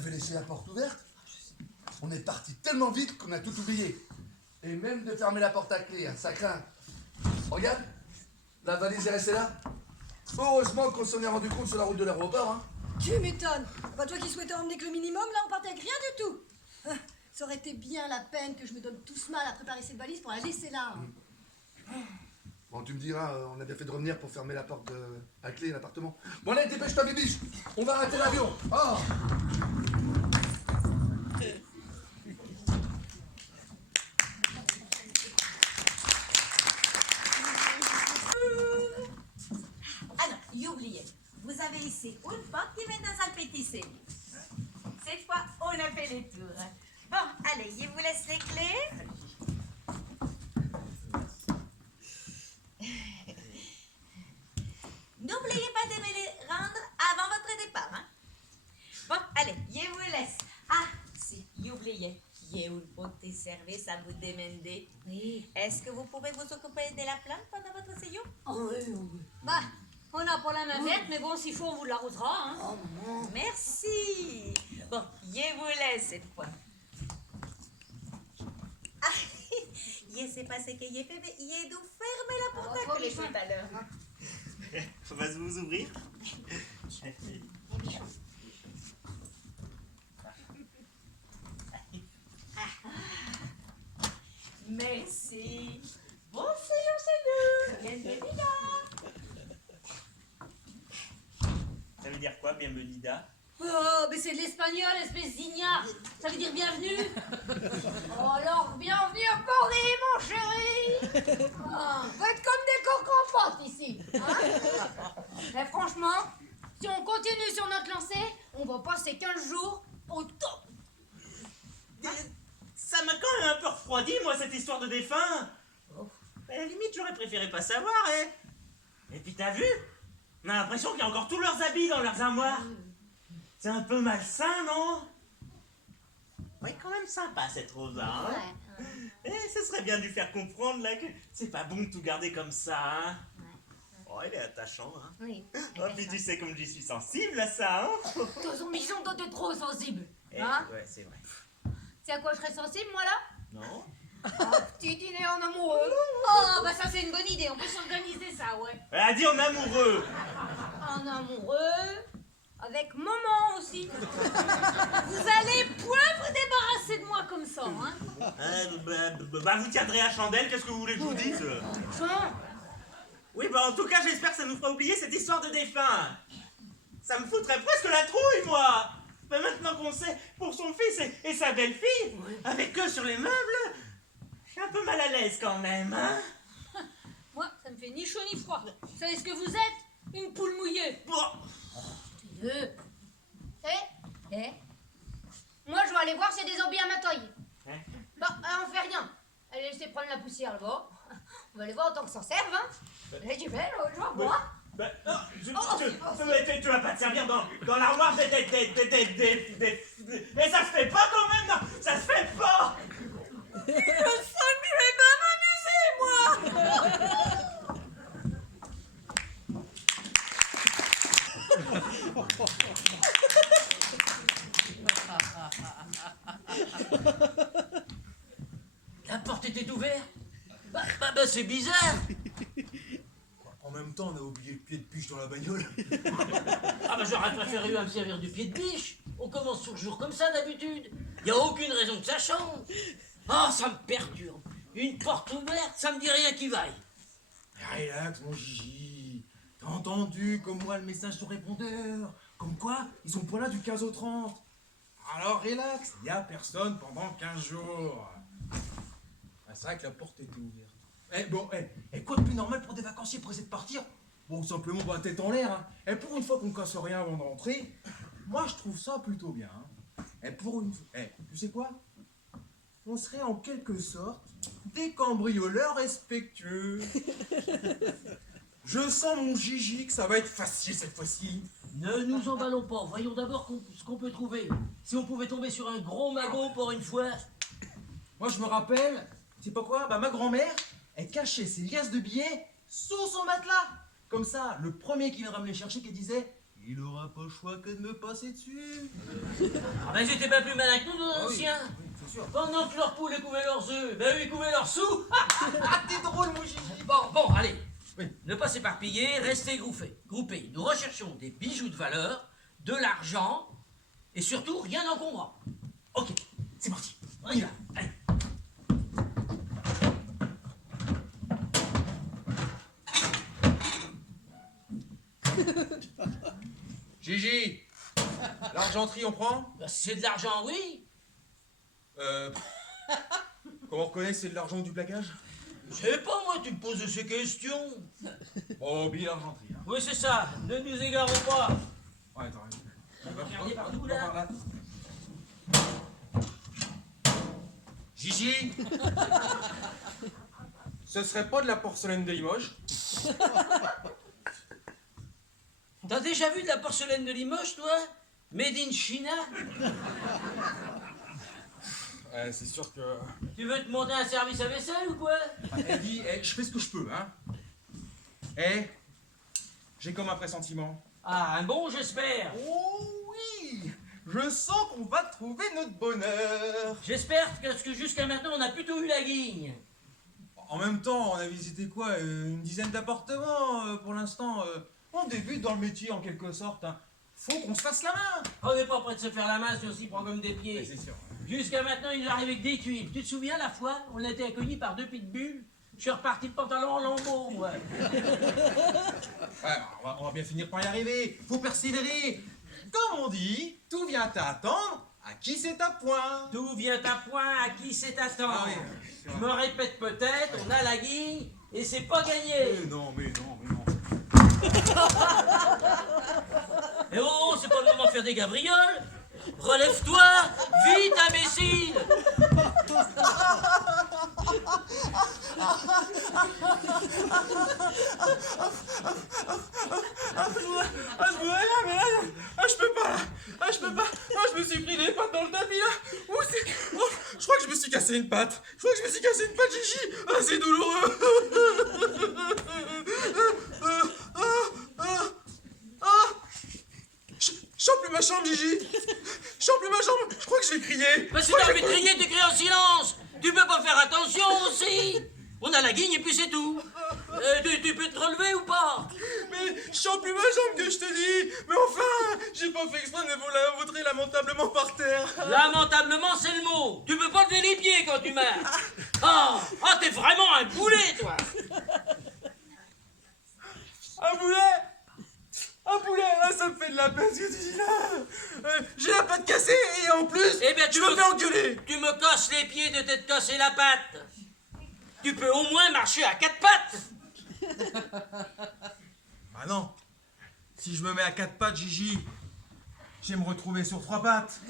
avait laissé la porte ouverte. On est parti tellement vite qu'on a tout oublié. Et même de fermer la porte à clé, hein, ça craint. Regarde, la valise est restée là. Heureusement qu'on s'en est rendu compte sur la route de l'aéroport. Hein. Tu m'étonnes. Pas toi qui souhaitais emmener que le minimum, là on partait avec rien du tout. Ça aurait été bien la peine que je me donne tout ce mal à préparer cette valise pour la laisser là. Hein. Bon, tu me diras, on a bien fait de revenir pour fermer la porte à clé, l'appartement. Bon, allez, dépêche-toi, bibiche. On va rater l'avion. Oh. Alors, j'ai oublié. Vous avez ici une porte qui mène dans un petit cellules. Cette fois, on a fait les tours. Bon, allez, je vous laisse les clés. N'oubliez pas de me les rendre avant votre départ. Hein? Bon, allez, je vous laisse. Ah, si, j'ai oublié. J'ai un petit service à vous demander. Oui. Est-ce que vous pouvez vous occuper de la plante pendant votre séjour? Bah, on n'a pas la main verte, mais bon, s'il faut, on vous l'arrosera. Hein. Oh, merci. Bon, je vous laisse cette fois. Ah, je ne sais pas ce que j'ai fait, mais j'ai dû fermer la porte à clé tout à l'heure. Vas-y vous ouvrir. Merci. Bon séjour, bienvenida. Ça veut dire quoi, bienvenida? Oh, mais c'est de l'espagnol, espèce d'ignare. Ça veut dire bienvenue. Oh, alors, bienvenue à Paris, mon chéri. Ah, vous êtes comme des coques en pâte ici. Hein. Mais franchement, si on continue sur notre lancée, on va passer 15 jours au top. Ça m'a quand même un peu refroidi, moi, cette histoire de défunt. À la limite, j'aurais préféré pas savoir, hein. Et puis t'as vu? On a l'impression qu'il y a encore tous leurs habits dans leurs armoires. C'est un peu malsain, non? Ouais, quand même sympa, cette rose-là, hein. Et ce serait bien de lui faire comprendre, là, que c'est pas bon de tout garder comme ça, hein. Oh, il est attachant, hein. Oui. Oh, puis tu sais comme j'y suis sensible à ça, hein. Ton mission, toi, t'es trop sensible. Eh, Hein? ouais, c'est vrai. C'est à quoi je serais sensible, moi, là? Non? Petit dîner en amoureux. Oh, bah ça, c'est une bonne idée. On peut s'organiser ça, ouais. Elle a dit en amoureux. En amoureux, avec maman aussi. Vous allez point vous débarrasser de moi comme ça, hein. Bah, vous tiendrez à chandelle, qu'est-ce que vous voulez que je vous dise? Jean, Oui, bah en tout cas, j'espère que ça nous fera oublier cette histoire de défunt. Ça me foutrait presque la trouille, moi. Mais maintenant qu'on sait, pour son fils et sa belle-fille, avec eux sur les meubles, je suis un peu mal à l'aise quand même, hein. moi, ça me fait ni chaud ni froid. Vous savez ce que vous êtes? Une poule mouillée. Bon. Moi, je vais aller voir s'il y a des zombies à ma taille. Hein? Bah, on fait rien. Allez, laissez prendre la poussière là-bas. On va aller voir autant que ça serve, hein. Allez, tu fais, je vais voir. Bah, non, tu vas pas te servir dans l'armoire des... Mais ça se fait pas quand même, non. Ça se fait pas. Je sens que je vais pas m'amuser, La porte était ouverte? Bah, c'est bizarre. En même temps, on a oublié le pied de piche dans la bagnole. Ah bah j'aurais préféré me servir du pied de biche. On commence sur le jour comme ça d'habitude. Y a aucune raison que ça change. Ah, ça me perturbe. Une porte ouverte, ça me dit rien qui vaille. Relax, mon Gigi. T'as entendu comme moi le message sur répondeur? Comme quoi, ils sont pas là du 15 au 30. Alors relax, y a personne pendant 15 jours. Ah, c'est vrai que la porte était ouverte. Quoi de plus normal pour des vacanciers pressés de partir? Bon, simplement la tête en l'air, hein. Et pour une fois qu'on casse rien avant de rentrer, moi je trouve ça plutôt bien, hein. Et pour une fois, tu sais quoi? On serait en quelque sorte des cambrioleurs respectueux. Je sens mon Gigi que ça va être facile cette fois-ci. Ne nous emballons pas. Voyons d'abord ce qu'on peut trouver. Si on pouvait tomber sur un gros magot pour une fois. Moi je me rappelle, c'est pas quoi? Bah ma grand-mère, elle cachait ses liasses de billets sous son matelas. Comme ça, le premier qui viendra me les chercher, qui disait il aura pas le choix que de me passer dessus. Ah ben, ils étaient pas plus malins que nous, nos Ah oui, anciens. oui, c'est sûr. Pendant que leurs poules couvaient leurs œufs, ben eux, ils couvaient leurs sous. Ah, t'es drôle, mon Gigi. Bon, allez. Oui. Ne pas s'éparpiller, restez groupés. Nous recherchons des bijoux de valeur, de l'argent, et surtout, rien d'encombrant. Ok, c'est parti. On y va. Allez. Gigi, l'argenterie, on prend? Ben, si c'est de l'argent, oui. Comment on reconnaît si c'est de l'argent ou du plaquage? Je sais pas, moi, tu me poses ces questions. Oh, bien l'argenterie. Hein. Oui, c'est ça. Ne nous égarons pas. Ouais, t'as raison. Regardez par nous, On là. va par Gigi, ce serait pas de la porcelaine de Limoges? T'as déjà vu de la porcelaine de Limoges, toi? Made in China? Ouais, c'est sûr que... Tu veux te monter un service à vaisselle ou quoi? Elle dit, je fais ce que je peux, hein. J'ai comme un pressentiment. Ah, un bon, j'espère. Oh oui, je sens qu'on va trouver notre bonheur. J'espère parce que jusqu'à maintenant, on a plutôt eu la guigne. En même temps, on a visité quoi, une dizaine d'appartements pour l'instant. On débute dans le métier en quelque sorte. Hein. Faut qu'on se fasse la main. On n'est pas prêt de se faire la main si on s'y prend comme des pieds. C'est sûr. Jusqu'à maintenant, il nous arrive avec des tuiles. Tu te souviens la fois, on a été accueillis par 2 pitbulls? Je suis reparti de pantalon en lambeaux, moi. Ouais, on va bien finir par y arriver. Faut persévérer. Comme on dit, tout vient à attendre. À qui c'est à point? Tout vient à point, à qui c'est attendre. Ah oui. Je me répète peut-être, on a la guigne et c'est pas gagné. Mais non. Et oh, c'est pas le moment de faire des gabrioles. Relève-toi, vite, imbécile. Je peux pas là. Je peux pas. Oh, je me suis pris les pattes dans le tapis là. Je crois que je me suis cassé une patte. Gigi. Ah, c'est douloureux. Je sens plus ma chambre, Gigi. Je crois que je vais crier. Bah, si t'as envie de crier, tu cries en silence. Tu peux pas faire attention aussi. On a la guigne et puis c'est tout. Tu peux te relever ou pas? Mais je sens plus ma jambe que je te dis. Mais enfin, j'ai pas fait exprès de me vautrer lamentablement par terre. Lamentablement, c'est le mot. Tu peux pas lever les pieds quand tu marches. Ah, t'es vraiment un boulet, toi. Un boulet, là, ça me fait de la peine ce que tu dis là. J'ai la patte cassée et en plus, Eh bien, tu me fais engueuler. Tu me casses les pieds de t'être cassé la patte. Tu peux au moins marcher à 4 pattes. Ah non, si je me mets à 4 pattes, Gigi, je vais me retrouver sur 3 pattes.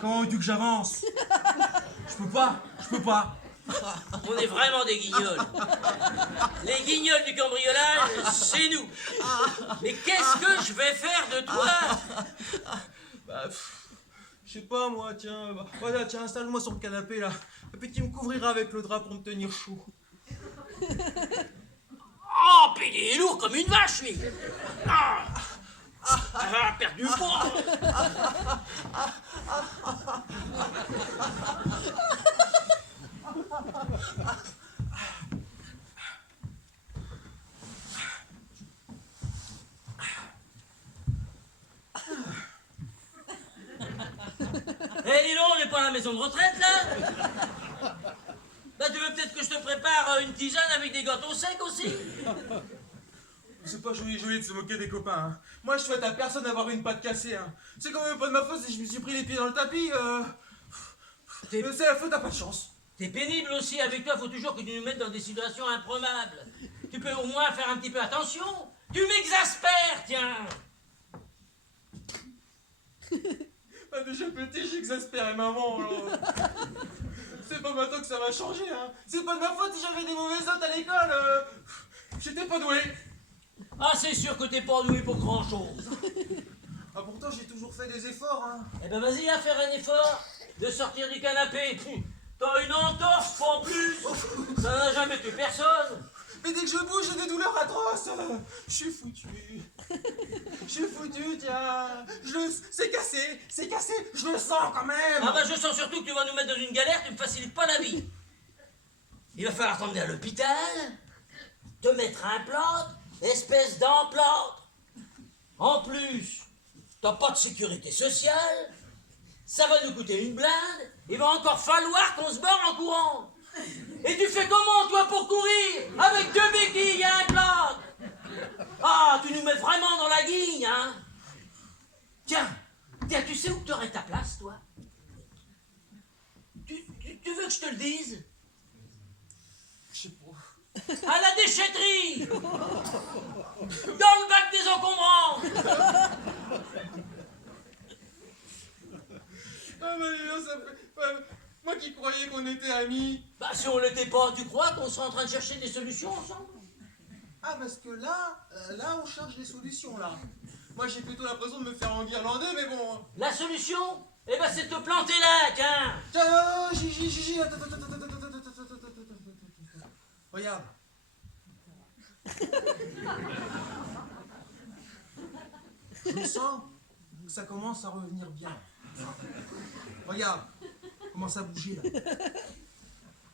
Comment veux-tu que j'avance? Je peux pas. On est vraiment des guignols. Les guignols du cambriolage, c'est nous. Mais qu'est-ce que je vais faire de toi? Bah, je sais pas moi, tiens. Voilà, tiens, installe-moi sur le canapé là. Et puis tu me couvriras avec le drap pour me tenir chaud. Oh, puis il est lourd comme une vache, lui. Ah, a perdu le poids. Eh, dis donc, on n'est pas à la maison de retraite, là? Bah, tu veux peut-être que je te prépare une tisane avec des gâteaux secs aussi? C'est pas joli de se moquer des copains. Hein. Moi, je souhaite à personne d'avoir une patte cassée. Hein. C'est quand même pas de ma faute si je me suis pris les pieds dans le tapis. C'est la faute, t'as pas de chance. T'es pénible aussi, avec toi, faut toujours que tu nous mettes dans des situations improbables. Tu peux au moins faire un petit peu attention. Tu m'exaspères, tiens. Ah, déjà petit, j'exaspérais maman. C'est pas maintenant que ça va changer. Hein. C'est pas de ma faute si j'avais des mauvaises notes à l'école. J'étais pas doué. Ah, c'est sûr que t'es pas doué pour grand-chose. Ah, pourtant, j'ai toujours fait des efforts. Hein. Eh ben vas-y, à faire un effort de sortir du canapé. T'as une entorse en plus. Ça n'a jamais tué personne. Mais dès que je bouge, j'ai des douleurs atroces. Je suis foutu. Je suis foutu, tiens. C'est cassé, je le sens quand même. Ah bah je sens surtout que tu vas nous mettre dans une galère, tu me facilites pas la vie. Il va falloir t'emmener à l'hôpital, te mettre un plâtre, espèce d'emplâtre. En plus, t'as pas de sécurité sociale, ça va nous coûter une blinde, il va encore falloir qu'on se barre en courant. Et tu fais comment, toi, pour courir avec 2 béquilles et un plâtre? Ah, tu nous mets vraiment dans la guigne, hein? Tiens, tu sais où tu aurais ta place, toi? Tu veux que je te le dise? Je sais pas. À la déchetterie! Dans le bac des encombrants! Ah bah non, ça fait... moi qui croyais qu'on était amis. Bah si on l'était pas, tu crois qu'on serait en train de chercher des solutions ensemble? Ah parce que là on cherche des solutions là. Moi j'ai plutôt l'impression de me faire enguirlander, mais bon. La solution? Eh ben c'est de te planter là, tiens! Tiens, Gigi, attends. Regarde. Je sens que ça commence à revenir bien. Regarde, commence à bouger là.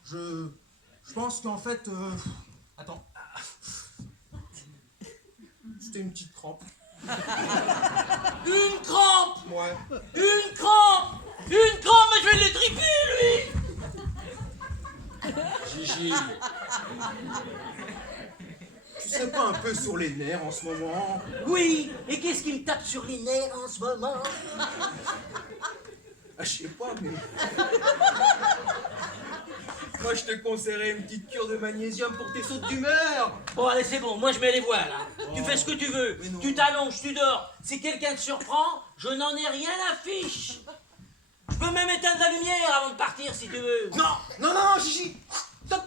Je pense qu'en fait... Attends. C'était une petite crampe. Une crampe! Ouais. Une crampe! Une crampe, mais je vais l'étriper, lui! Gigi. Tu sais pas un peu sur les nerfs en ce moment? Oui, et qu'est-ce qui me tape sur les nerfs en ce moment? Ah, je sais pas, mais... Moi, je te conseillerais une petite cure de magnésium pour tes sautes d'humeur. Bon, allez, c'est bon, moi je mets les voiles, hein. Tu fais ce que tu veux. Mais non. Tu t'allonges, tu dors. Si quelqu'un te surprend, je n'en ai rien à fiche. Je peux même éteindre la lumière avant de partir, si tu veux. Non, Gigi. Stop.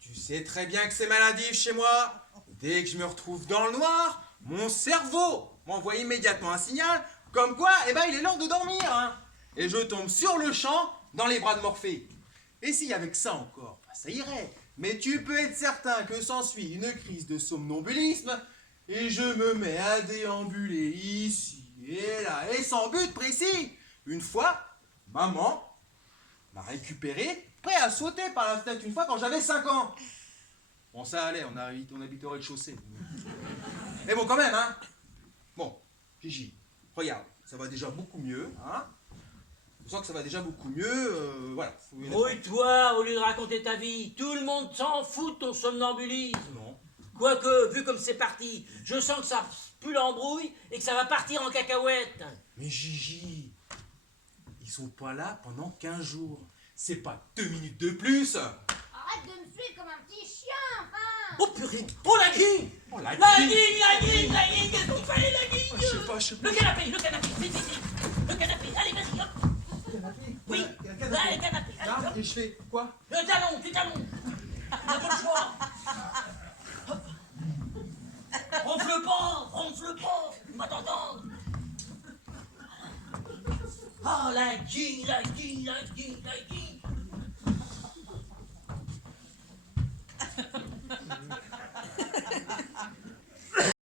Tu sais très bien que c'est maladif chez moi. Dès que je me retrouve dans le noir, mon cerveau m'envoie immédiatement un signal comme quoi, il est l'heure de dormir, hein. Et je tombe sur le champ dans les bras de Morphée. Et si avec ça encore, ça irait. Mais tu peux être certain que s'ensuit une crise de somnambulisme et je me mets à déambuler ici et là et sans but précis. Une fois, maman m'a récupéré, prêt à sauter par la fenêtre une fois quand j'avais 5 ans. Bon, ça allait, on habite au rez-de-chaussée. Mais bon, quand même, hein. Bon, Gigi, regarde, ça va déjà beaucoup mieux, hein. Je sens que ça va déjà beaucoup mieux, voilà. Rouille-toi au lieu de raconter ta vie. Tout le monde s'en fout de ton somnambulisme. Non. Quoique, vu comme c'est parti, je sens que ça pue l'embrouille et que ça va partir en cacahuète. Mais Gigi, ils sont pas là pendant 15 jours. C'est pas 2 minutes de plus. Arrête de me suivre comme un petit chien, enfin. Oh purée! Oh la guigne! Oh, la La guigne. guigne! Qu'est-ce qu'il fallait, la guigne? Je sais pas. Le canapé! Vite! Le canapé! Allez, vas-y, hop! Canapé. Oui! Voilà, Là, le canapé! Allez, Là, hop. et je fais quoi? Tu t'allonges! T'as pas le choix! Hop. Ronfle pas! Tu vas t'entendre! Oh, la guigne!